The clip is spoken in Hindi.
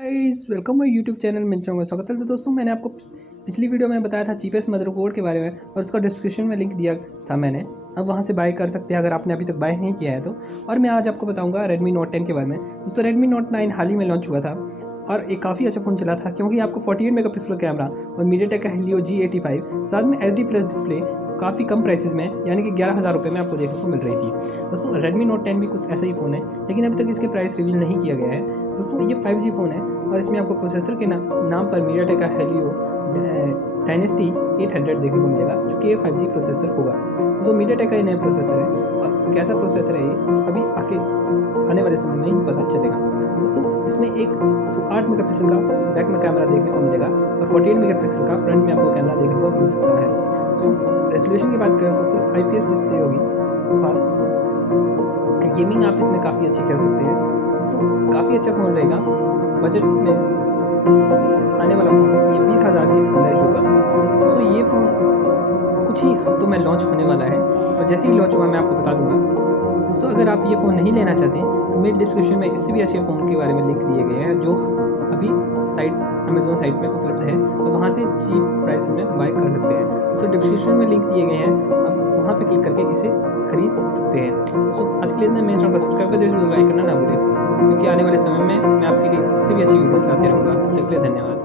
Guys welcome my YouTube channel में स्वागत है। तो दोस्तों मैंने आपको पिछली वीडियो में बताया था चीपेस्ट मदरबोर्ड के बारे में और उसका डिस्क्रिप्शन में लिंक दिया था मैंने। अब वहां से बाय कर सकते हैं अगर आपने अभी तक बाय नहीं किया है तो। और मैं आज आपको बताऊंगा Redmi Note 10 के बारे में। दोस्तों Redmi Note 9 हाल ही में लॉन्च हुआ था और एक काफ़ी अच्छा फ़ोन चला था क्योंकि आपको 48 मेगापिक्सल कैमरा और मीडियाटेक का Helio G85 साथ में HD प्लस डिस्प्ले काफ़ी कम प्राइसेस में यानी कि 11,000 रुपये में आपको देखने को मिल रही थी। दोस्तों Redmi Note 10 भी कुछ ऐसा ही फ़ोन है लेकिन अभी तक इसके प्राइस रिवील नहीं किया गया है। दोस्तों ये 5G फ़ोन है और इसमें आपको प्रोसेसर के नाम पर मीडियाटेक का Helio डायनेस्टी 800 देखने को मिलेगा जो कि 5G प्रोसेसर होगा। तो मीडियाटेक का ये नया प्रोसेसर है और कैसा प्रोसेसर है ये अभी आने वाले समय में ही पता चलेगा। दोस्तों इसमें एक 108 मेगापिक्सल का बैक में कैमरा देखने को मिलेगा और 48 मेगापिक्सल का फ्रंट में आपको कैमरा देखने को मिल सकता है। दोस्तों रेजोल्यूशन की बात करें तो फुल IPS डिस्प्ले होगी और गेमिंग आप इसमें काफ़ी अच्छी खेल सकते हैं। दोस्तों काफ़ी अच्छा फ़ोन रहेगा। बजट में आने वाला फ़ोन ये 20,000 के अंदर ही होगा। दोस्तों ये फ़ोन कुछ ही हफ्तों में लॉन्च होने वाला है और जैसे ही लॉन्च होगा मैं आपको बता दूंगा। दोस्तों अगर आप ये फ़ोन नहीं लेना चाहते तो मेरे डिस्क्रिप्शन में इससे भी अच्छे फ़ोन के बारे में लिंक दिए गए हैं जो अभी अमेज़ॉन साइट में उपलब्ध है और वहाँ से चीप प्राइस में बाय कर सकते हैं। दोस्तों डिस्क्रिप्शन में लिंक दिए गए हैं, आप वहाँ पे क्लिक करके इसे खरीद सकते हैं। दोस्तों आज के लिए इतना, मेरे चैनल को सब्सक्राइब कर दीजिए, लाइक करना ना भूलें क्योंकि आने वाले समय में मैं आपके लिए इससे भी अच्छी वीडियोस लाते रहूँगा। तब तक के लिए धन्यवाद।